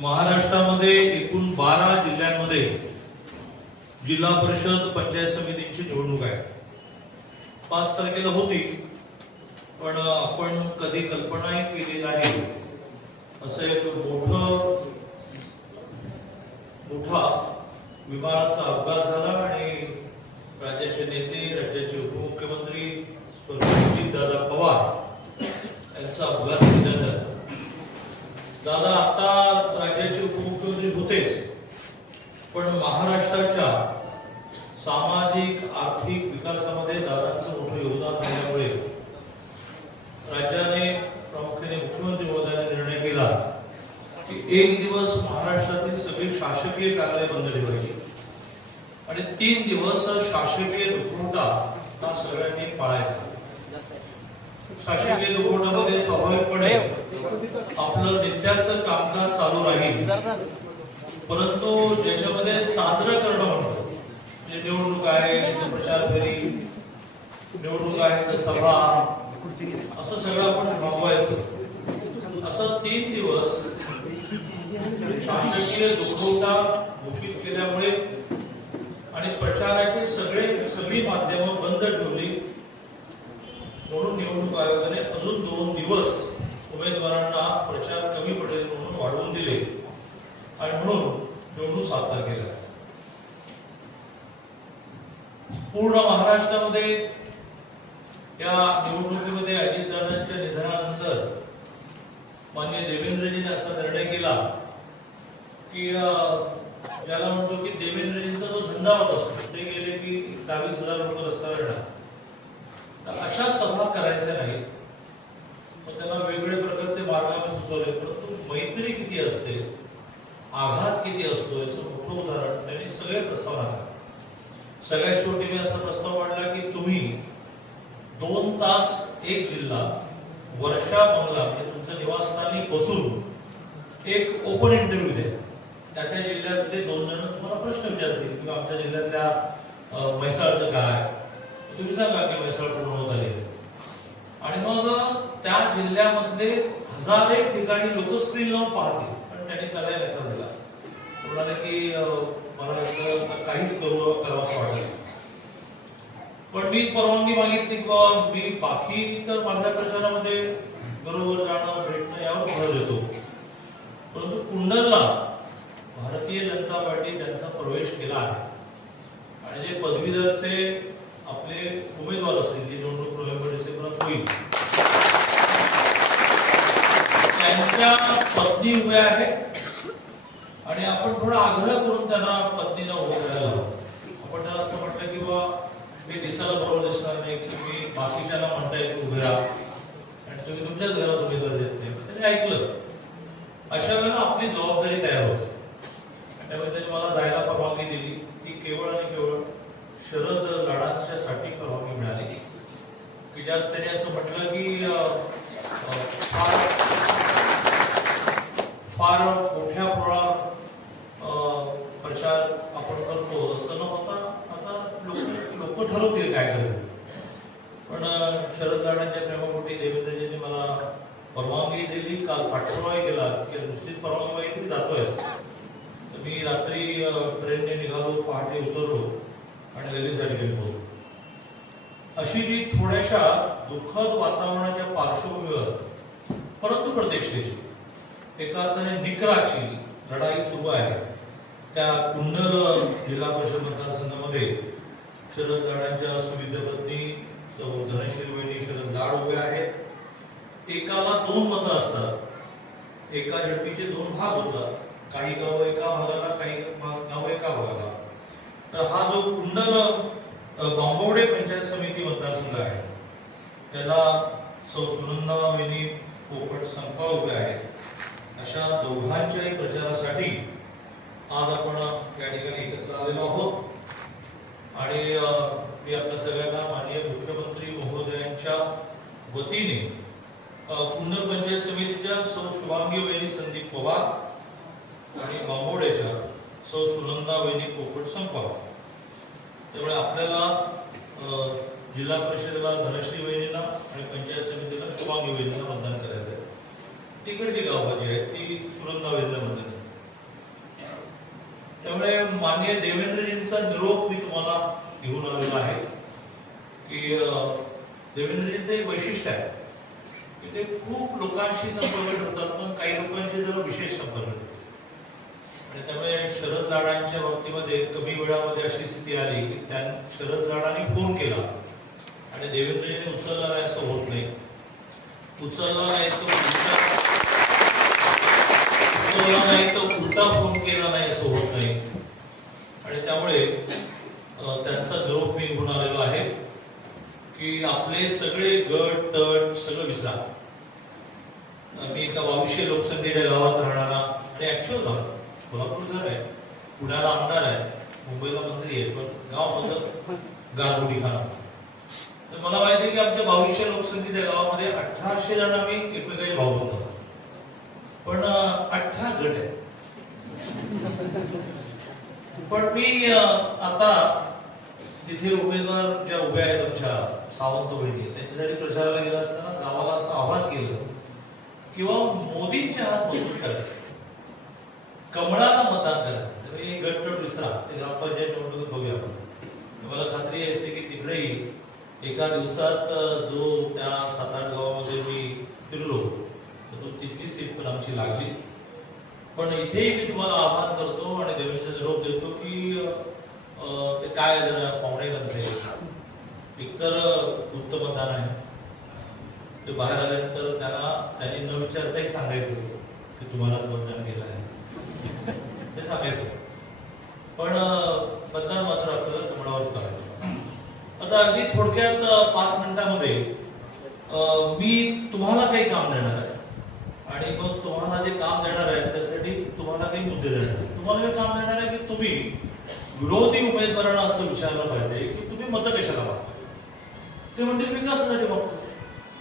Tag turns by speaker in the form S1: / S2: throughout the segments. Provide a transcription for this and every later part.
S1: महाराष्ट्रामध्ये एकूण बारा जिल्ह्यांमध्ये जिल्हा परिषद पंचायत समितींची निवडणूक आहे. पाच तारखेला होती पण आपण कधी कल्पनाही केली नाही. असं एक मोठ मोठा विमानाचा अपघात झाला आणि राज्याचे नेते राज्याचे उपमुख्यमंत्री स्वर्गीय दादा पवार यांचा अपघात दादा आता राज्याचे उपमुख्यमंत्री होतेच पण महाराष्ट्राच्या सामाजिक आर्थिक विकासामध्ये दादांचं मोठं योगदान असल्यामुळे राज्याने प्रामुख्याने मुख्यमंत्री महोदयाने निर्णय केला की एक दिवस महाराष्ट्रातील सगळी शासकीय कार्यालय बंद ठेवायची. आणि तीन दिवस शासकीय दुखवटा हा सगळ्यांनी पाळायचा. शासकीय दुखवटामध्ये स्वाभाविकपणे आपलं नित्याचं कामकाज चालू राहील. परंतु ज्याच्यामध्ये साजरं करणं म्हणजे निवडणूक आहे प्रचार फेरी निवडणूक आहे तर सभा असं सगळं आपण थांबवायचो असं तीन दिवस शासकीय दुखवटा घोषित केल्यामुळे आणि प्रचाराची सगळे सगळी माध्यमं बंद ठेवली. म्हणून निवडणूक आयोगाने अजून दोन दिवस उमेदवारांना प्रचार कमी पडेल म्हणून वाढवून दिले. आणि म्हणून निवडणूक सात तारखेला पूर्ण महाराष्ट्रामध्ये या निवडणुकीमध्ये अजितदादांच्या निधनानंतर मान्य देवेंद्रजीने असा निर्णय केला की ज्याला म्हणतो की देवेंद्रजींचा जो धंदा होत असतो ते गेले की दहावीस हजार लोक रस्त्यावर येणार. तर अशा सभा करायच्या नाहीत. मग त्यांना वेगवेगळ्या प्रकारचे मार्ग आम्ही सुचवले. परंतु मैत्री किती असते आघात किती असतो याचं मोठं उदाहरण त्यांनी सगळे प्रस्ताव आणला सगळ्यात शेवटी मी असा प्रस्ताव मांडला की तुम्ही दोन तास एक जिल्हा वर्षा बंगला म्हणजे तुमचं निवासस्थानी बसून एक ओपन इंटरव्ह्यू द्या. त्या त्या जिल्ह्यातले दोन जण तुम्हाला प्रश्न विचारतील किंवा आमच्या जिल्ह्यातल्या म्हैसाळचं काय तुम्ही सांगा की पूर्ण होत आहे. आणि मग त्या जिल्ह्यामधले हजारे ठिकाणी लोक स्क्रीन लावून पाहतील. पण त्यांनी त्याला नकार दिला. म्हणाले की मला याचं काहीच करू करावंसं वाटत पण मी परवानगी मागितली की बाबा मी बाकी तर माझ्या प्रचारामध्ये बरोबर जाणं भेटणं यावर भर देतो. परंतु कुंडलला भारतीय जनता पार्टी त्यांचा प्रवेश केला आहे. आणि जे पदवीधरचे आपले उमेदवार असतील जी निवडणूक नोव्हेंबर डिसेंबरात होईल त्यांच्या पत्नी उभ्या आहेत आणि आपण थोडा आग्रह करून त्यांना पत्नीला उभं करायला आपण त्याला असं म्हटलं की बा मी दिसायला बरोबर दिसणार नाही की तुम्ही बाकीच्याला म्हणताय की उभे राहा. आणि तुम्ही तुमच्याच घरात उमेदवार देत नाही. त्याने ऐकलं. अशा वेळेला आपली जबाबदारी तयार होते. आणि त्यामुळे त्यांनी मला जायला परवानगी दिली. ती केवळ आणि केवळ शरद लाडांच्यासाठी परवानगी मिळाली. की ज्यात त्यांनी असं म्हटलं की फार मोठ्या प्रमाणात प्रचार आपण करतो. असं न होता आता लोक लोक ठरवतील काय करतील. पण शरद लाडांच्या प्रेमापोटी देवेंद्रजींनी मला परवानगी दिली. काल पाठपुरावा केला. की नुसतीच परवानगी तरी जातोय. तर मी रात्री ट्रेनने निघालो पहाटे उतरलो आणि लगेच या ठिकाणी पोहोचलो अशी जी थोड्याशा दुःखद वातावरणाच्या पार्श्वभूमीवर परंतु प्रदेश देशी एका अर्थाने निकराची लढाई सुरू आहे. त्या कुंडल जिल्हा परिषद मतदारसंघामध्ये शरद लाडांच्या सुविद्य पत्नी सौ शरद दाड उभे आहेत. एकाला दोन मतं असतात. एका झटपीचे दोन भाग होतात. काही गाव एका भागाला काही गाव एका भागाला. तर हा जो कुंडल बांबवडे पंचायत समिती मतदारसंघ आहे. त्याला सौ सुनंदा वहिनी पोपट संपा उभे आहेत. अशा दोघांच्याही प्रचारासाठी आज आपण या ठिकाणी एकत्र आलेलो आहोत. आणि मी आपल्या सगळ्यांना माननीय मुख्यमंत्री महोदयांच्या वतीने अ, पंचायत समितीच्या सौ शुभांगी वैनी संदीप पवार आणि बांबोड्याच्या सौ सुनंदा वहिनी पोपट संपा त्यामुळे आपल्याला जिल्हा परिषदेला धनश्री वहिनीला आणि पंचायत समितीला शुभांगी वहिनीला मतदान करायचं तिकडची गावं जी आहेत ती सुरंगाव वहिनीला त्यामुळे माननीय देवेंद्रजींचा निरोप मी तुम्हाला घेऊन आलेला आहे की देवेंद्रजींचं एक वैशिष्ट्य आहे की ते खूप लोकांशी संपर्क ठेवतात पण काही लोकांशी जरा विशेष संपर्क ठेवतात. आणि त्यामुळे शरद लाडांच्या बाबतीमध्ये कमी वेळामध्ये अशी स्थिती आली की त्या शरद लाडांनी फोन केला. आणि देवेंद्रजींनी उचलला नाही असं होत नाही. उचलला नाही तो केला नाही तो उलटा फोन केला नाही असं होत नाही. आणि त्यामुळे त्यांचा द्रोप मी घेऊन आलेलो आहे की आपले सगळे गट तट सगळं विसरा. मी एका बावीसशे लोकसंख्येच्या गावात राहणारा आणि ऍक्च्युअल गाव कोल्हापूरकर आहे पुण्याला आमदार आहे मुंबईला मंत्री आहे पण गाव माझं गारगुडी खाना. तर मला माहिती आहे की आमच्या बावीसशे लोकसंख्येच्या गावामध्ये अठराशे जण आम्ही एकमेकांचे भाऊ होतो पण अठरा गट आहे पण मी आता तिथे उमेदवार ज्या उभ्या आहेत आमच्या सावंत बहिणी त्यांच्यासाठी प्रचाराला गेला असताना गावाला असं आव्हान केलं किंवा मोदींच्या हात मजबूत करायचे कमळाला मतदान करायचं. तुम्ही गटगट विसरा. ते ग्रामपंचायत निवडणूक बघूया आपण. मला खात्री असते की तिकडेही एका दिवसात जो त्या सात आठ गावामध्ये मी फिरलो. तर तो तिथली सीट पण आमची लागली. पण इथेही मी तुम्हाला आवाहन करतो आणि देवेंद्र निरोप देतो की अं, ते काय जरा पाहुणे घालते एकतर अं, गुप्त मतदान आहे. ते बाहेर आल्यानंतर त्यांना त्यांनी न विचारताही सांगायचं की तुम्हालाच मतदान केलं आहे. ते सांगायचं पण अं, मतदान मात्र आपल्याला तुम्हाला करायचं आता अगदी थोडक्यात पाच मिनिटामध्ये अं, मी तुम्हाला काही काम देणार आहे. आणि मग तुम्हाला जे काम देणार आहे त्यासाठी तुम्हाला काही मुद्दे देणार तुम्हाला हे काम देणार आहे की तुम्ही विरोधी उमेदवारांना असं विचारलं पाहिजे की तुम्ही मतं कशाला मागता ते म्हणतील विकासासाठी मागतो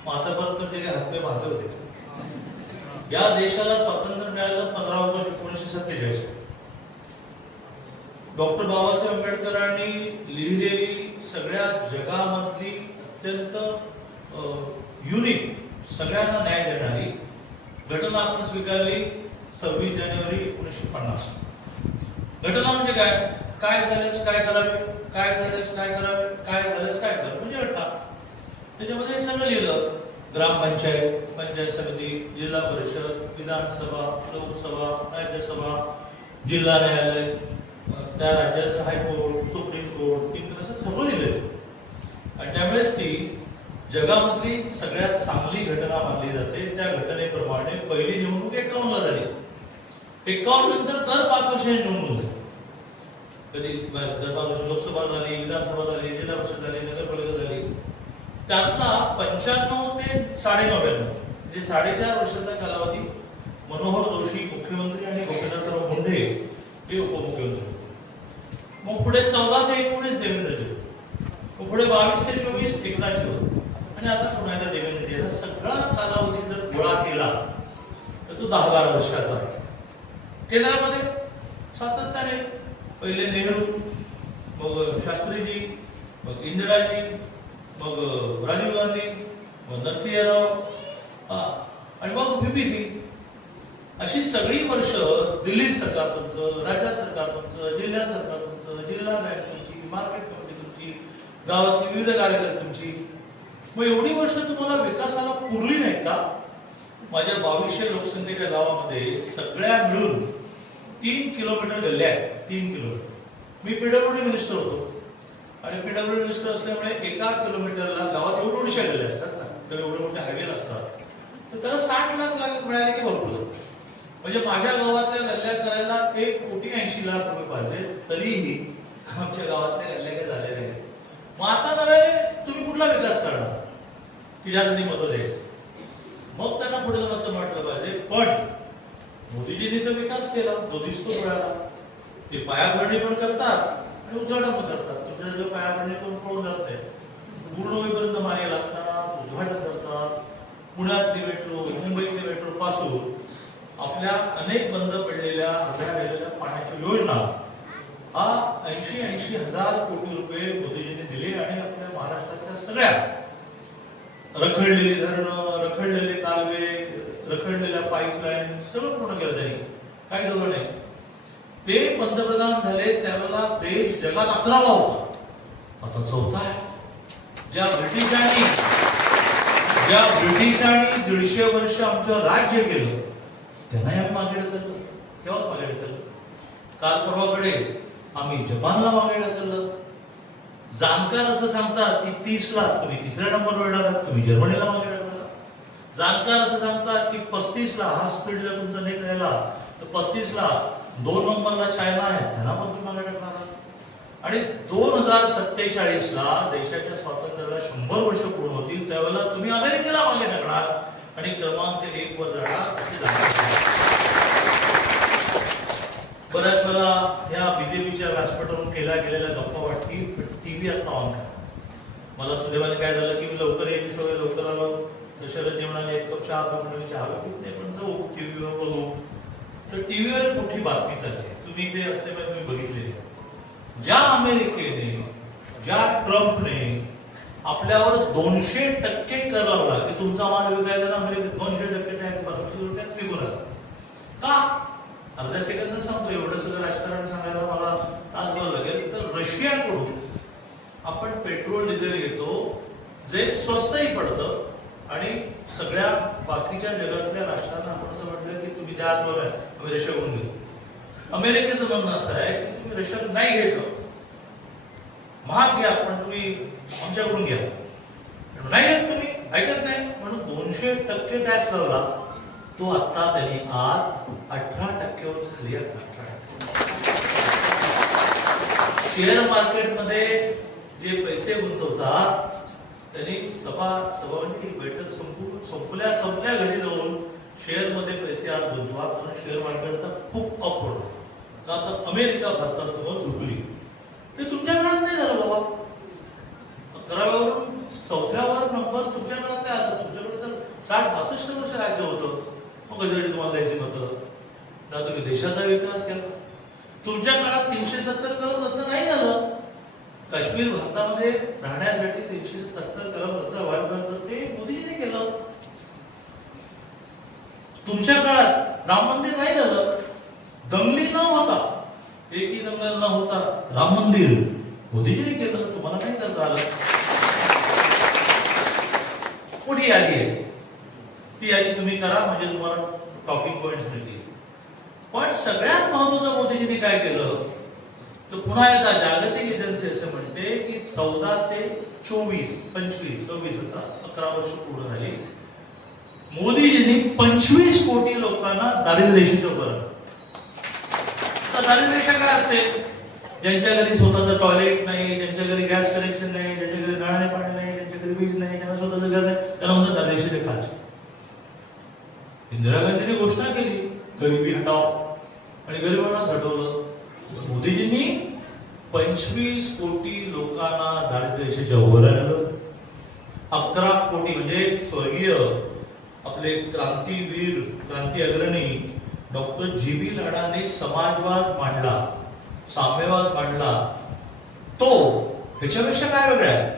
S1: मग आतापर्यंत जे काही हातपाय मारले होते. या देशाला स्वातंत्र्य मिळालं पंधरा ऑगस्ट एकोणीसशे सत्तेचाळीस डॉक्टर बाबासाहेब आंबेडकरांनी लिहिलेली सगळ्या जगामधली अत्यंत युनिक सगळ्यांना न्याय देणारी घटना आपण स्वीकारली सव्वीस जानेवारी एकोणीसशे पन्नास. घटना म्हणजे काय? काय झाल्यास काय करावे? काय झाल्यास काय करावे? काय झाल्यास काय करावे? म्हणजे घटना. त्याच्यामध्ये हे सगळं लिहिलं. ग्रामपंचायत पंचायत समिती जिल्हा परिषद विधानसभा लोकसभा राज्यसभा जिल्हा न्यायालय त्या राज्याचं हायकोर्ट सुप्रीम कोर्ट इकडे असं सगळं लिहिलंय. आणि त्यावेळेस ती जगामधली सगळ्यात चांगली घटना मानली जाते. त्या घटनेप्रमाणे पहिली निवडणूक एकावन्नला झाली. एकावन्न नंतर दर पाच वर्षे निवडणूक झाली. कधी? दर पाच वर्ष लोकसभा झाली विधानसभा झाली जिल्हा परिषद झाली नगरपालिका झाली. त्यातला पंच्याण्णव ते साडे नव्याण्णव म्हणजे साडेचार वर्षाचा कालावधी मनोहर जोशी मुख्यमंत्री आणि गोपीनाथराव मुंडे हे उपमुख्यमंत्री होते. मग पुढे चौदा ते एकोणीस देवेंद्रजी. मग पुढे बावीस ते चोवीस एकनाथजी होते. आणि आता पुन्हा एकदा देवेंद्रजी सगळा कालावधी जर गोळा केला तर तो दहा बारा वर्षाचा आहे. केंद्रामध्ये सातत्याने पहिले नेहरू मग शास्त्रीजी मग इंदिराजी मग राजीव गांधी मग नरसिंहराव हा आणि मग व्ही सिंग अशी सगळी वर्ष दिल्ली सरकार तुमचं राज्य सरकार तुमचं जिल्हा सरकार तुमचं जिल्हा बँक तुमची मार्केट कमिटी तुमची गावातली विविध कार्यक्रम तुमची मग एवढी वर्ष तुम्हाला विकासाला पुरली नाही का? माझ्या बावीसशे लोकसंख्येच्या गावामध्ये सगळ्या मिळून तीन किलोमीटर गल्ल्या आहेत. तीन किलोमीटर. मी पीडब्ल्यूडी मिनिस्टर होतो. आणि पीडब्ल्यूडी मिनिस्टर असल्यामुळे एका किलोमीटरला गावात एवढं एवढ्या गल्ल्या असतात ना तर एवढे मोठे हायवे असतात तर त्याला साठ लाख लाख मिळाले की भरपूर. म्हणजे माझ्या गावातल्या गल्ल्या करायला एक कोटी ऐंशी लाख रुपये पाहिजे तरीही आमच्या गावातल्या गल्ल्या काही झालेल्या नाही मग आता नव्याने तुम्ही कुठला विकास करणार? की ज्यासाठी मदत द्यायची मग त्यांना पुढे जाऊन असं म्हटलं पाहिजे पण मोदीजींनी तर विकास केला जो दिसतो डोळ्याला ते पायाभरणी पण करतात आणि उद्घाटन पण करतात. तुमच्या जो पायाभरणी करून पळून जात नाही. पूर्ण होईपर्यंत मागे लागतात उद्घाटन करतात. पुण्यातली मेट्रो मुंबईतली मेट्रो पासून आपल्या अनेक बंद पडलेल्या अर्ध्या राहिलेल्या पाण्याची योजना हा ऐंशी ऐंशी हजार कोटी रुपये मोदीजींनी दिले आणि आपल्या महाराष्ट्रातल्या सगळ्या रखडलेली धरणं रखडलेले कालवे रखडलेल्या पाईपलाईन सगळं पूर्ण केलं त्यांनी. काय गरज नाही ते पंतप्रधान झाले त्यावेळेला देश जगात अकरावा होता. आता चौथा आहे. ज्या ब्रिटिशांनी ज्या ब्रिटिशांनी दीडशे वर्ष आमचं राज्य केलं त्यांनाही आम्ही मागे ढकललं. केव्हा मागे ढकललं? काल परवाकडे आम्ही जपानला मागे ढकललं. जाणकार असं सांगतात की तीस ला तुम्ही तिसऱ्या नंबरवर येणार आहात, तुम्ही जर्मनीला मागे जाणकार असं सांगतात की पस्तीस ला हा स्पीड जर तुमचा नीट राहिला तर पस्तीस ला दोन नंबरला चायना आहे त्यांना पण तुम्ही मागे टाकणार आहात. आणि दोन हजार सत्तेचाळीस ला देशाच्या स्वातंत्र्याला शंभर वर्ष पूर्ण होतील त्यावेळेला तुम्ही अमेरिकेला मागे टाकणार. आणि क्रमांक एक वर जाणार असे बऱ्याच वेळा ह्या बीजेपीच्या व्यासपीठावरून केल्या गेलेल्या गप्पा वाटती टीव्ही आता ऑन करा. मला सुदैवाने काय झालं की मी लवकर यायची सवय लवकर आलो. तर शरद जेवणाने एक कप चहा आपण म्हणजे चहा पित नाही पण जाऊ टीव्हीवर बघू. तर टी व्हीवर मोठी बातमी चालली तुम्ही इथे असल्यामुळे तुम्ही बघितलेली ज्या अमेरिकेने ज्या ट्रम्पने आपल्यावर दोनशे टक्के कर लावला की तुमचा माल विकायला ना अमेरिकेत दोनशे टक्के टॅक्स भरतो विकून का? अर्ध्या सेकंद सांगतो एवढं सगळं राजकारण सांगायला मला तासभर लागेल. तर रशियाकडून आपण पेट्रोल डिझेल घेतो जे स्वस्तही पडतं आणि सगळ्या बाकीच्या जगातल्या राष्ट्रांना आपण असं म्हटलं की तुम्ही त्या बघा आम्ही रशियाकडून घेतो. अमेरिकेचं म्हणणं असं आहे की तुम्ही रशियात नाही घ्यायचं महाग घ्या पण तुम्ही आमच्याकडून घ्या. नाही घेत तुम्ही ऐकत नाही. म्हणून दोनशे टक्के टॅक्स लावला. तो आता त्यांनी आज अठरा टक्क्यावर खाली अठरा टक्के. शेअर मार्केटमध्ये जे पैसे गुंतवतात त्यांनी सभा सभा म्हणजे एक बैठक संपू संपल्या संपल्या घरी जाऊन शेअरमध्ये पैसे आज गुंतवा कारण शेअर मार्केट तर खूप अप आता अमेरिका भारतासमोर झुकली ते तुमच्या काळात नाही झालं बाबा. अकराव्यावरून चौथ्यावर नंबर तुमच्या काळात काय आला. तुमच्याकडे तर साठ बासष्ट वर्ष राज्य होतं. मग कधी तुम्हाला द्यायची मतं? ना तुम्ही देशाचा विकास केला. तुमच्या काळात तीनशे सत्तर कलम रद्द नाही झालं. काश्मीर भारतामध्ये राहण्यासाठी तीनशे सत्तर कलम रद्द व्हायला ते मोदीजीने केलं. तुमच्या काळात राम मंदिर नाही झालं. दंगली न होता एकही दंगल न होता राम मंदिर मोदीजीने केलं. तुम्हाला नाही करता आलं. कुठे यादी आहे? ती यादी तुम्ही करा म्हणजे तुम्हाला टॉकिंग पॉइंट मिळतील. पण सगळ्यात महत्वाचं मोदीजींनी काय केलं? तर पुन्हा एकदा जागतिक एजन्सी असं म्हणते की चौदा ते चोवीस पंचवीस सव्वीस आता अकरा वर्ष पूर्ण झाली. मोदीजींनी पंचवीस कोटी लोकांना दारिद्र्यशीचं बरं तर आणलं. रेषा काय असते? ज्यांच्या घरी स्वतःचं टॉयलेट नाही ज्यांच्या घरी गॅस कनेक्शन नाही ज्यांच्या घरी नळाने पाणी नाही ज्यांच्या घरी वीज नाही ज्यांना स्वतःचं घर नाही त्यांना म्हणतात दारिद्र्य खालचे. इंदिरा गांधीने घोषणा केली गरिबी हटाव आणि गरिबांनाच हटवलं मोदीजींनी पंचवीस कोटी लोकांना दारिद्र्य रेषेच्या वर आणलं अकरा कोटी म्हणजे स्वर्गीय आपले क्रांतीवीर क्रांती अग्रणी डॉक्टर जी बी लाडाने समाजवाद मांडला साम्यवाद मांडला. तो ह्याच्यापेक्षा काय वेगळा आहे?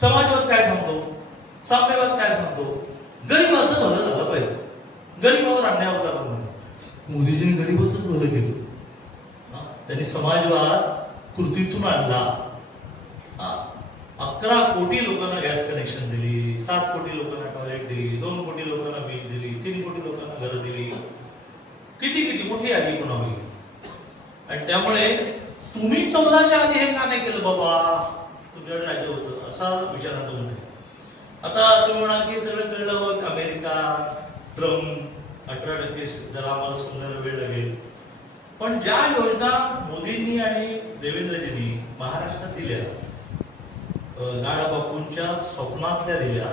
S1: समाजवाद काय सांगतो? साम्यवाद काय सांगतो? गरिबाचं भलं झालं पाहिजे. गरीबावर अन्याय होता मोदीजींनी गरीबाचंच भलं केलं. त्यांनी समाजवाद कृतीतून आणला. अकरा कोटी लोकांना गॅस कनेक्शन दिली सात कोटी लोकांना टॉयलेट दिली दोन कोटी लोकांना वीज दिली तीन कोटी लोकांना घरं दिली. किती किती? मोठी यादी पुन्हा होईल आणि त्यामुळे तुम्ही चौदाच्या आधी हे का नाही केलं बाबा? तुमच्याकडे राज्य होतं. असा विचारांचा मुद्दा. आता तुम्ही म्हणाल की सगळं कळलं अमेरिका क्रम अठरा टक्के जरा आम्हाला समजायला वेळ लागेल. पण ज्या योजना मोदींनी आणि देवेंद्रजींनी महाराष्ट्रात दिल्या लाडाबापूंच्या स्वप्नातल्या दिल्या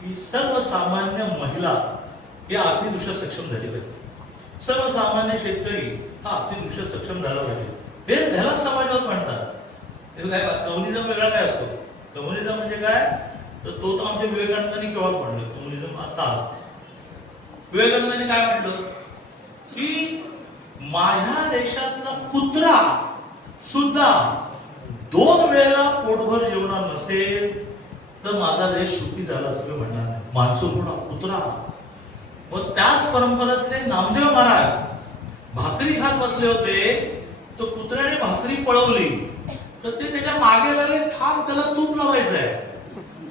S1: की सर्वसामान्य महिला या आर्थिकदृष्ट्या सक्षम झाली पाहिजे. सर्वसामान्य शेतकरी हा आर्थिकदृष्ट्या सक्षम झाला पाहिजे. हे ह्याला समाजात म्हणतात. काय कम्युनिझम वेगळा काय असतो? कम्युनिझम म्हणजे काय? तर तो तर आमच्या विवेकानंदांनी केव्हाच म्हणलं? कम्युनिझम आता. विवेकानंदाने काय म्हटलं? की माझ्या देशातला कुत्रा सुद्धा दोन वेळेला पोटभर जेवणार नसेल तर माझा देश सुखी झाला असं मी म्हणणार नाही. माणसं पुन्हा कुत्रा. व त्याच परंपरेतले नामदेव महाराज भाकरी खात बसले होते तर कुत्र्याने भाकरी पळवली. तर ते त्याच्यामागे लागले ठाक त्याला तूप लावायचं आहे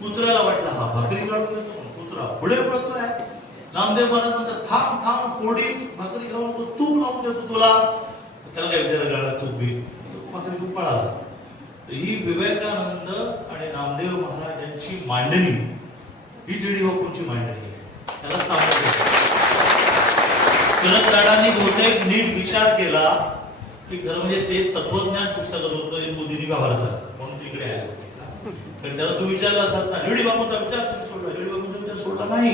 S1: कुत्र्याला वाटलं हा भाकरी काढतोय कुत्रा पुढे पळतोय. नामदेव महाराज म्हणतात थांब थांब कोडी भाकरी खाऊन तो तूप लावून देतो तुला. त्याला काय विचार करायला तूप बी. भाकरी तूप पळाला. तर ही विवेकानंद आणि नामदेव महाराज यांची मांडणी ही जीडी बापूंची मांडणी आहे. त्याला सामोरं शरद बहुतेक नीट विचार केला की खरं म्हणजे ते तत्वज्ञान पुस्तकात होतं हे मोदींनी व्यवहारात म्हणून तिकडे आहे पण त्याला तू विचारला असत ना हेडी बापूंचा विचार तुम्ही सोडला हेडी बापूंचा विचार सोडला नाही.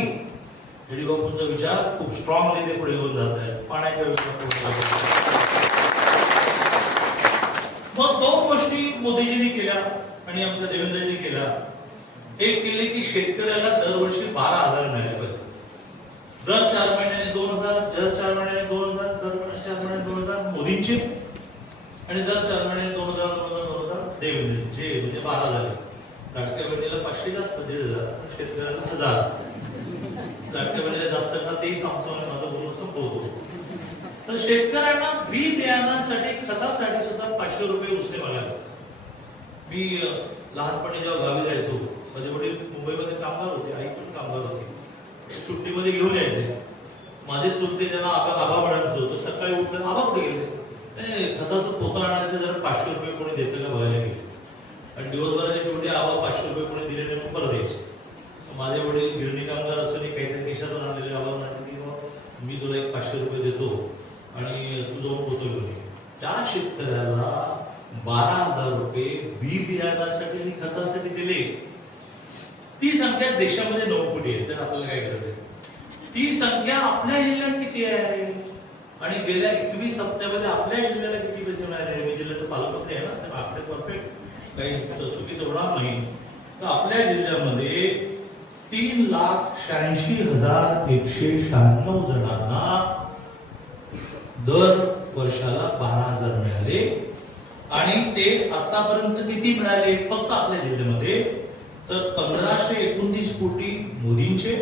S1: बापूंचा विचार खूप स्ट्रॉंगली ते पुढे घेऊन जात आहे पाण्याच्या विचार मग दोन गोष्टी मोदीजींनी केल्या आणि आमच्या देवेंद्रजी केल्या एक केले की शेतकऱ्याला दरवर्षी बारा हजार मिळाले पाहिजे दर चार महिन्याने दोन हजार दर चार महिन्याने दोन हजार दर चार महिन्याने दोन हजार मोदींचे आणि दर चार महिन्याने दोन हजार दोन हजार दोन हजार देवेंद्रचे म्हणजे बारा हजार लाटक्या बहिणीला पाचशे जास्त दीड हजार शेतकऱ्याला हजार लाटक्या जास्त का तेही सांगतो आणि माझं बोलून संपवतो. तर शेतकऱ्यांना बी बियाणासाठी खतासाठी सुद्धा पाचशे रुपये उसने मिळाले मी लहानपणी जेव्हा गावी जायचो माझे वडील मुंबईमध्ये कामगार होते आई पण कामगार होते. सुट्टीमध्ये घेऊन यायचे. माझे चुलते ज्यांना आबा आबा म्हणायचं होतं सकाळी उठलं आबा कुठे गेले? खताचं पोतं आणायचं जरा पाचशे रुपये कोणी देतं का बघायला गेले? आणि दिवसभराच्या शेवटी आबा पाचशे रुपये कोणी दिले नाही मग परत यायचे. माझे वडील गिरणी कामगार असून काहीतरी केशातून आणलेले आव्हान की मी तुला एक पाचशे रुपये देतो आणि तू जाऊन पोतं त्या शेतकऱ्याला बारा हजार रुपये बी बियाणासाठी आणि खतासाठी दिले. ती संख्या देशामध्ये नऊ कोटी आहे तर आपल्याला काय करायचं ती संख्या आपल्या जिल्ह्यात किती आहे? आणि गेल्या एकवीस हप्त्यामध्ये आपल्या जिल्ह्याला किती पैसे मिळाले? मी जिल्ह्याचं पालकमंत्री आहे ना तर आपले परफेक्ट काही चुकीचं होणार नाही. तर आपल्या जिल्ह्यामध्ये तीन लाख शहाऐंशी हजार एकशे शहाण्णव जणांना दर वर्षाला बारा हजार मिळाले. आणि ते आतापर्यंत किती मिळाले? फक्त आपल्या जिल्ह्यामध्ये. तर पंधराशे एकोणतीस कोटी मोदींचे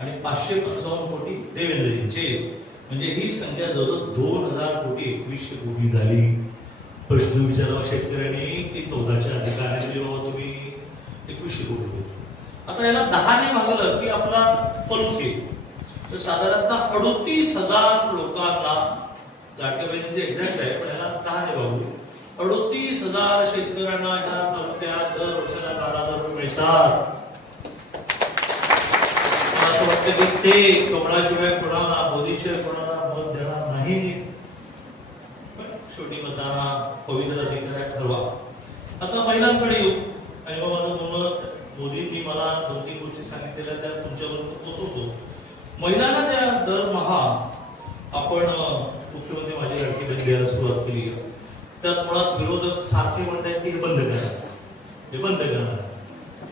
S1: आणि पाचशे पंचावन्न कोटी देवेंद्रजींचे. म्हणजे ही संख्या जवळजवळ दोन हजार कोटी एकवीसशे कोटी झाली. प्रश्न विचारावा शेतकऱ्यांनी की चौदाच्या अधिकाऱ्यांनी बाबा तुम्ही एकवीसशे कोटी आता याला दहाने भागलं की आपला पलूस येईल तर साधारणतः अडोतीस हजार लोकांना लाटक्या बहिणीचे एक्झॅक्ट आहे पण याला दहाने भागू. अडोतीस हजार शेतकऱ्यांना ह्या तालुक्यात दर वर्षाला बारा हजार रुपये मिळतात. मला असं वाटतं की ते कमळाशिवाय कोणाला मोदीशिवाय कोणाला मत देणार नाही. शेवटी मतदाना पवित्र अधिकार ठरवा. आता महिलांकडे येऊ. आणि मग माझा मोदींनी मला दोन तीन गोष्टी सांगितलेल्या त्या तुमच्यापर्यंत पोचवतो महिलांना त्या दरमहा आपण मुख्यमंत्री माझी लडकी बंद द्यायला सुरुवात केली तर मुळात विरोधक सारखे म्हणतात की हे बंद करा. हे बंद करा.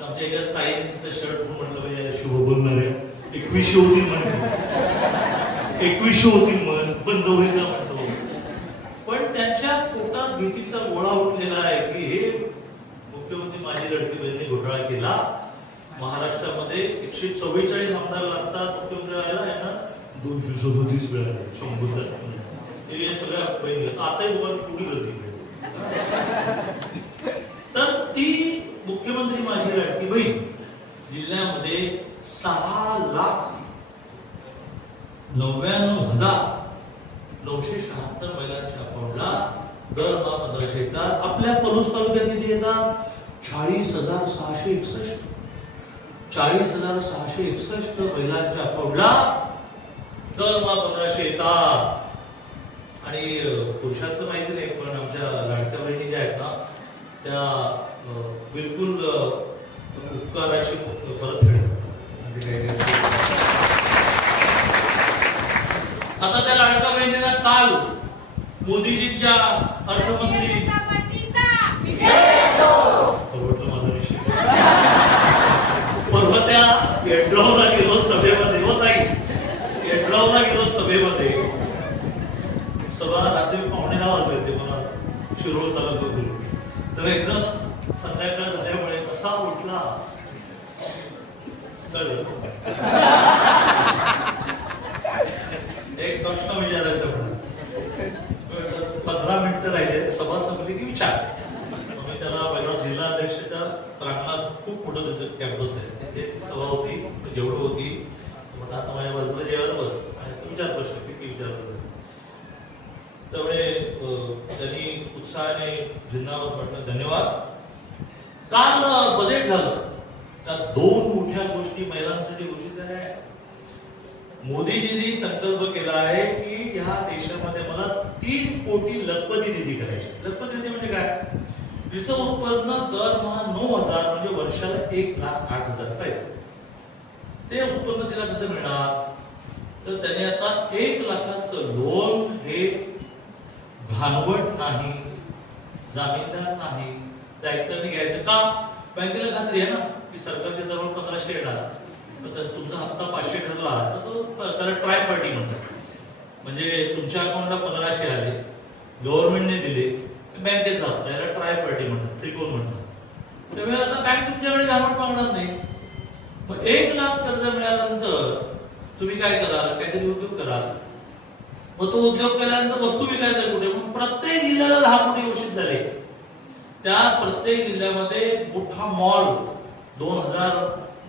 S1: आमच्या एका ताईंचं शर्ट म्हटलं पाहिजे शुभ बोलणार. आहे एकवीसशे होतील म्हणे. एकवीसशे होतील म्हण. बंद होईल का म्हणतो पण त्यांच्या पोटात भीतीचा गोळा उठलेला आहे की हे मुख्यमंत्री माझी लडकी बहिणी घोटाळा केला महाराष्ट्रामध्ये एकशे चव्वेचाळीस आमदार लागतात मुख्यमंत्र्याला यांना दोनशे सदोतीस मिळाले शंभर हे सगळ्या पहिले आता तुम्हाला पुढे गर्दी तर ती मुख्यमंत्री माझी लाडकी बहीण जिल्ह्यामध्ये सहा लाख नव्याण्णव हजार नऊशे शहात्तर महिलांच्या अकाउंटला दर दहा पंधराशे येतात आपल्या पलूस तालुक्यात किती येतात? चाळीस हजार सहाशे एकसष्ट. चाळीस हजार सहाशे एकसष्ट महिलांच्या अकाउंटला तर मग पंधराशे येतात आणि अं, पुरुषांचं माहिती नाही पण आमच्या लाडक्या बहिणी ज्या आहेत ना त्या बिलकुल उपकाराची परतफेड आता त्या लाडक्या बहिणीला काल मोदीजींच्या अर्थमंत्री परवडलं माझा विषय परवा त्या येड्रावला गेलो सभेमध्ये हो ताई येड्रावला गेलो सभेमध्ये रात्री पावणे दहा वाजले होते मला. शिरोळ तालुका तर एकदम संध्याकाळ झाल्यामुळे कसा उठला? एक प्रश्न विचारायचा म्हणून पंधरा मिनिटं राहिले सभा संपली की विचार? मग मी त्याला पहिला जिल्हा अध्यक्षाच्या प्रांगणात खूप मोठं त्याचं कॅम्पस आहे. तिथे सभा होती जेवढं होती. म्हटलं आता माझ्या बाजूला जेवायला बस आणि तू विचार प्रश्न किती विचारत त्यामुळे अं, त्यांनी उत्साहाने जिल्हावर धन्यवाद. काल बजेट झालं. त्या दोन मोठ्या गोष्टी महिलांसाठी घोषित झाल्या आहेत मोदीजींनी संकल्प केला आहे की ह्या देशामध्ये मला तीन कोटी लखपती निधी करायची. लखपती निधी म्हणजे काय? तिचं उत्पन्न दरमहा नऊ हजार म्हणजे वर्षाला एक लाख आठ हजार पैसे ते उत्पन्न तिला कसं मिळणार? तर त्याने आता एक लाखाचं लोन हे भांडवल नाही. जामीनदार नाही. जायचं आणि घ्यायचं का बँकेला खात्री आहे ना की सरकारच्या जवळ पंधराशे येणार तर तुमचा हप्ता पाचशे ठरला तर तो त्याला ट्राय पार्टी म्हणतात. म्हणजे तुमच्या अकाउंटला पंधराशे आले. गव्हर्नमेंटने दिले. बँकेचा हप्ता याला ट्राय पार्टी म्हणतात. त्रिकोण म्हणतात. त्यामुळे आता बँक तुमच्याकडे धावट मागणार नाही. मग एक लाख कर्ज मिळाल्यानंतर तुम्ही काय कराल? काहीतरी उद्योग कराल. मग तो उद्योग केल्यानंतर वस्तू विकायचा कुठे? मग प्रत्येक जिल्ह्याला दहा कोटी घोषित झाले. त्या प्रत्येक जिल्ह्यामध्ये मोठा मॉल दोन हजार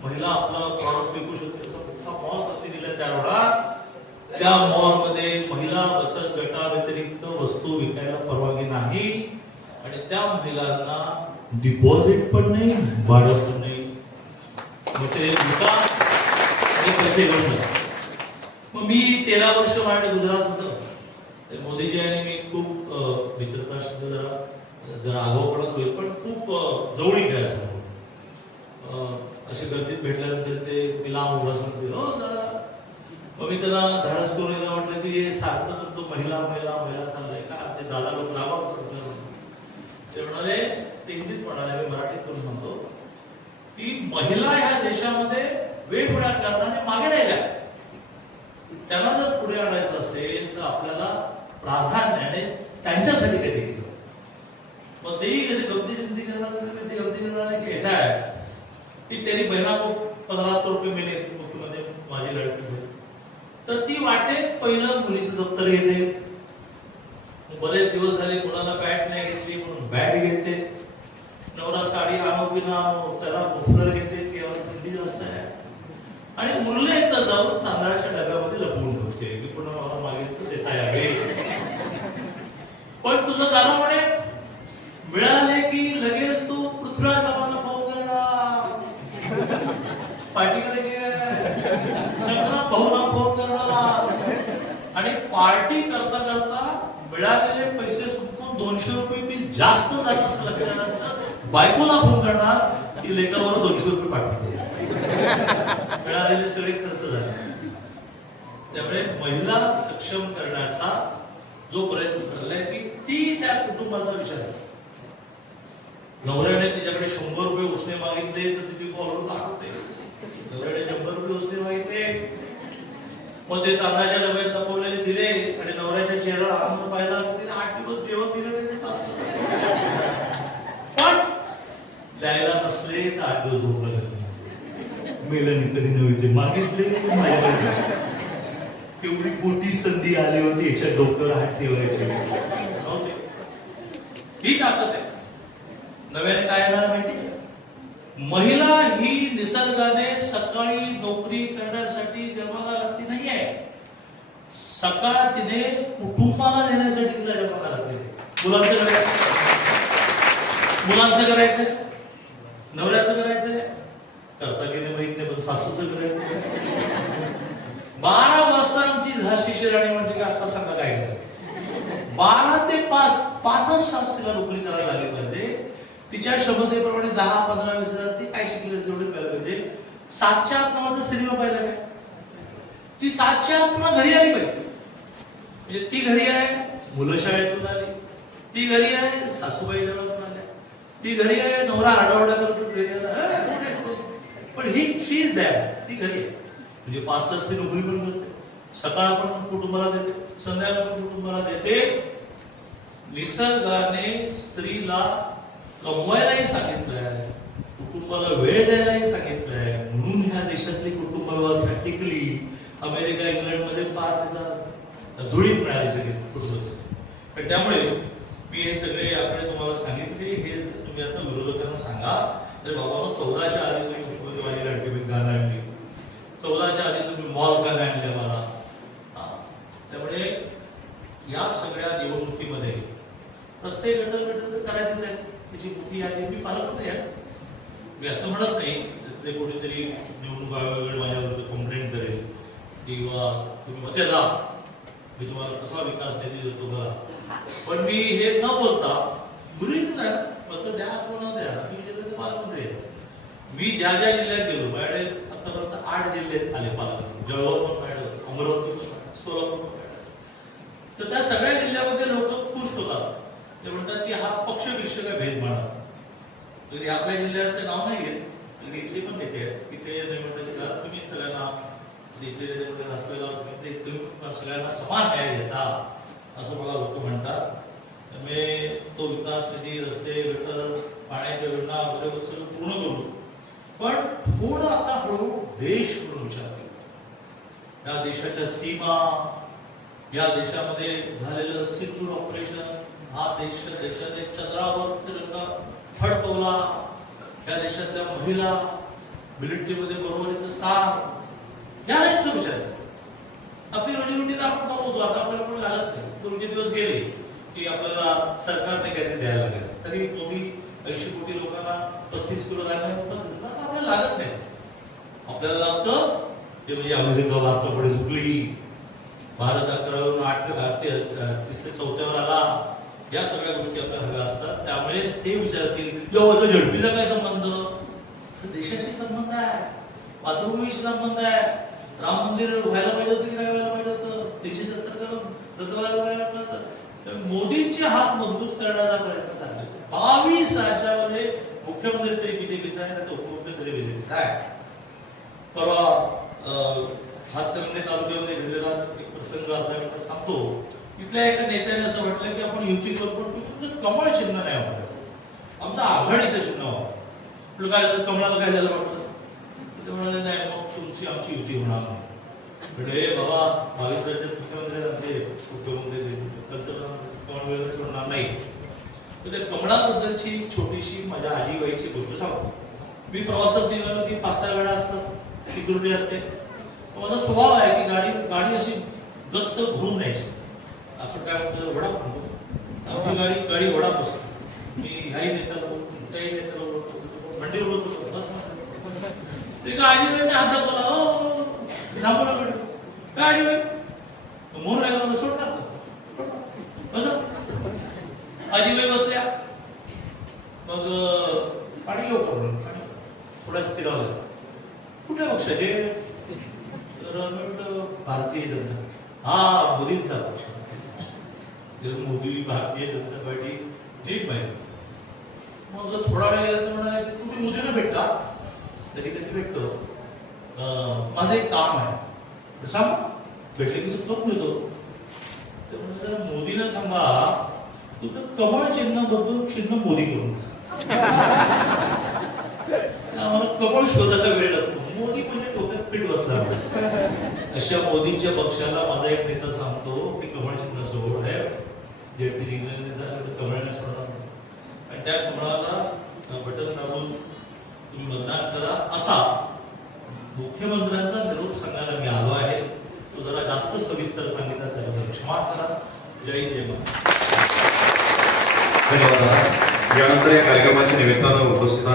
S1: महिला आपला प्रॉडक्ट विकू शकते असा मोठा मॉल प्रत्येक जिल्ह्यात तयार होणार. त्या मॉलमध्ये महिला बचत गटा व्यतिरिक्त वस्तू विकायला परवानगी नाही. आणि त्या महिलांना डिपॉझिट पण नाही भाडं पण नाही. मग ते विकास आणि पैसे घेऊन मग मी तेरा वर्ष माझ्या गुजरात होतं. मोदीजी आणि मी खूप मित्रता शब्द जरा जरा आगाऊपणाच होईल पण खूप जवळीक आहे असं असे गर्दीत भेटल्यानंतर ते मी लांब उभा सांगते हो जरा. मग मी त्याला धाडस करून एकदा म्हटलं की हे सारखं तर तो महिला महिला महिला चाललंय का? ते दादा लोक लावा ते म्हणाले ते हिंदीत म्हणाले मी मराठीत करून म्हणतो की महिला ह्या देशामध्ये वेगवेगळ्या कारणाने मागे राहिल्या. त्याला जर पुढे आणायचं असेल तर आपल्याला प्राधान्याने त्यांच्यासाठी काही घेतो मग तेही कसे गमती जमती करणार ते गमती करणार की ऐसा है कि तेरी को पंधरा सौ रुपये मिले मुख्यमध्ये माझी लड़की तर ती वाटे पहिलं मुलीचं दप्तर घेते. बरेच दिवस झाले कोणाला बॅट नाही घेतली म्हणून बॅट घेते. नवरा साडी आणो की ना आणो त्याला मुफलर घेते की थंडी जास्त आहे आणि उरले एकदा जाऊन तांदळाच्या डब्यामध्ये लपवून ठेवते. की पुन्हा मला मागितलं देता यावे. पण तुझं गाणं म्हणे मिळाले की लगेच तू पृथ्वीराज बाबांना भाऊ करणार. पार्टी करायची भाऊना फोन करणार. आणि पार्टी करता करता मिळालेले पैसे सुटून दोनशे रुपये मी जास्त जात असं लक्षात बायकोला फोन करणार की लेखावर दोनशे रुपये पाठवते. मिळालेले सगळे खर्च झाले. त्यामुळे महिला सक्षम करण्याचा जो प्रयत्न चाललाय की ती त्या कुटुंबाचा विचार नवऱ्याने तिच्याकडे शंभर रुपये उसने मागितले तर तिथे कॉलवर दाखवते नवऱ्याने शंभर रुपये उसने मागितले मग ते तांदळाच्या डब्यात लपवलेले दिले आणि नवऱ्याच्या चेहरा आनंद पाहिला तिने आठ दिवस जेवण दिलं पण द्यायला नसले तर आठ दिवस झोपलं मेल्याने कधी नव्हते मागितले एवढी मोठी संधी आली होती याच्या डोक्यावर हात ठेवायचे ठीक असत आहे. नव्याने काय येणार माहिती महिला ही निसर्गाने सकाळी नोकरी करण्यासाठी जन्माला लागती नाही आहे. सकाळ तिने कुटुंबाला देण्यासाठी तिला जन्माला लागली मुलांचं करायचं. मुलांचं करायचं. नवऱ्याचं करायचं करता की नाही माहीत नाही पण सासूचं करायचं बारा वाजता आमची झाशीची राणी म्हणते की आता सांगा काय बारा ते पाच पाचच तास तिला नोकरी करायला लागली पाहिजे. तिच्या क्षमतेप्रमाणे दहा पंधरा वीस हजार ती काय शिकली तेवढे पाहिलं पाहिजे. सातच्या आत्माचा सिनेमा पाहिला काय? ती सातच्या आत्मा घरी आली पाहिजे. म्हणजे ती घरी आहे मुलं शाळेतून आली. ती घरी आहे सासूबाई जवळून आल्या. ती घरी आहे नवरा आरडाओरडा करतो घरी आला, पण ही शी इज दॅट ती घरी आहे. म्हणजे पाच तास ती नोकरी पण करते सकाळ पण कुटुंबाला देते संध्याकाळ पण कुटुंबाला देते. निसर्गाने स्त्रीला कमवायलाही सांगितलंय. कुटुंबाला वेळ द्यायलाही सांगितलंय. म्हणून ह्या देशातली कुटुंब व्यवस्था टिकली. अमेरिका इंग्लंडमध्ये फार त्याचा धुळीत मिळाली सगळे कुटुंबासाठी त्यामुळे मी हे सगळे आपले तुम्हाला सांगितले. हे तुम्ही आता विरोधकांना सांगा. तर बाबा चौदाच्या आधी तुम्ही मुख्यमंत्री माझी लाडकी बहीण आणली चौदाच्या आधी तुम्ही मॉल का नाही आणले मला. हा. त्यामुळे या सगळ्या निवडणुकीमध्ये प्रत्येक गट तर करायचं आहे त्याची बुद्धी आहे मी पालक या मी असं म्हणत नाही ते कोणीतरी निवडणूक आयोगाकडे माझ्याविरुद्ध कंप्लेंट करेल किंवा तुम्ही मध्ये जा मी तुम्हाला कसा विकास निधी देतो बघा. पण मी हे न बोलता मुलीच नाही फक्त द्या कोणा द्या मी जिल्ह्याचे पालकमंत्री मी ज्या ज्या जिल्ह्यात गेलो माझ्याकडे आठ जिल्ह्यात आले पालकमंत्री जळगाव पण अमरावती पण सोलापूर पण तर त्या सगळ्या जिल्ह्यामध्ये लोक खुश होतात. ते म्हणतात की हा पक्ष विषय काय भेद मानत तरी आपल्या जिल्ह्यात ते नाव नाही घेत तरी इथली पण नेते आहेत. तिथे म्हणतात तुम्ही सगळ्यांना इथले असलेला तुम्ही ते तुम्ही सगळ्यांना समान न्याय देता असं मला लोक म्हणतात. त्यामुळे तो विकास निधी रस्ते गटर पाण्याच्या योजना वगैरे सगळं पूर्ण करू पण थोडं आता हळूहळू देश म्हणून विचार करू या देशाच्या सीमा, या देशामध्ये झालेलं सिंदूर ऑपरेशन हा देश, देशाने चंद्रावर तिरंगा फडकवला. या देशातल्या महिला मिलिटरीमध्ये बरोबरीचं स्थान या नाहीच विचार आपली रोजीरोटी आपण कमवतो आता आपल्याला कोणी लागत नाही. दोनचे दिवस गेले की आपल्याला सरकारने काहीतरी द्यायला लागेल. तरी मोदी ऐंशी कोटी लोकांना पस्तीस किलो. आता आपल्याला लागत नाही. आपल्याला लागतं ते म्हणजे अमेरिका भारतापुढे झुकली. भारत अकरावरून आठ तिसऱ्या चौथ्यावर आला. या सगळ्या गोष्टी आपल्या हव्या असतात. त्यामुळे ते विचारतील जेव्हा तो झडपीचा काय संबंध? देशाशी संबंध आहे. मातृभूमीशी संबंध आहे. राम मंदिर व्हायला पाहिजे होतं की नाही व्हायला पाहिजे होतं? तीनशे सत्तर कलम रद्द व्हायला पाहिजे होतं? मोदींचे हात मजबूत करण्याचा प्रयत्न चालले बावीस राज्यामध्ये मुख्यमंत्री तरी बीजेपीचा आहे नाही तर उपमुख्यमंत्री तरी बीजेपीचा आहे परवा हातकणंगले तालुक्यामध्ये घडलेला एक प्रसंग आता सांगतो. तिथल्या एका नेत्याने असं म्हटलं की आपण युती करू पण कमळ चिन्ह नाही वापरत. आमचं आघाडीचं चिन्ह वापर म्हटलं काय झालं? कमळाला काय झालं म्हटलं ते म्हणाले नाही मग तुमची आमची युती होणार नाही. म्हणजे बाबा बावीस राज्यात मुख्यमंत्री आमचे मुख्यमंत्री पंतप्रधान कमळ वेळेला सोडणार नाही. तर त्या कमळाबद्दलची छोटीशी माझ्या आजीबाईची गोष्ट सांगतो. मी प्रवासात निघालो की पाच सहा वेळा असतात सिक्युरिटी असते. माझा स्वभाव आहे की गाडी गाडी अशी गच्च भरून न्यायची. आपण काय म्हणतो वडा म्हणतो आमची गाडी गाडी वडा बसतो मी ह्याही नेता त्याही नेत्याला मंडीवर होतो बस ते का आजीबाईने हात दाखवला "ओ, थांबवलं गाडी काय आजीबाई मोर लागला सोडणार कसं अजिबाई बसल्या. मग पाणी घेऊ का म्हणून? पाणी. थोडं स्थिरावलं कुठल्या तर म्हटलं भारतीय जनता. हा मोदींचा पक्ष. जर मोदी भारतीय जनता पार्टी नीट माहिती मग जर थोडा वेळ गेला तर तुम्ही मोदीला भेटता? कधी कधी भेटतो माझं एक काम आहे. सांग. भेटले की सुद्धा येतो. तर जरा मोदीला सांगा कमळ चिन्ह बदलून चिन्ह मोदी करून. आम्हाला कमळ शोधायला वेळ लागतो. मोदी म्हणजे डोक्यात पीठ बसला अशा मोदींच्या पक्षाला माझा एक नेता सांगतो की कमळ चिन्ह सोड आहे कमळने सोडणार. आणि त्या कमळाला बटन दाबून तुम्ही मतदान करा असा मुख्यमंत्र्यांचा निरोप सांगायला मी आलो आहे. तो जरा जास्त सविस्तर सांगितला त्याबद्दल क्षमा करा. जय जय మీ
S2: అందరి కలిగి మంచి నిమిత్తాలు వస్తున్నాను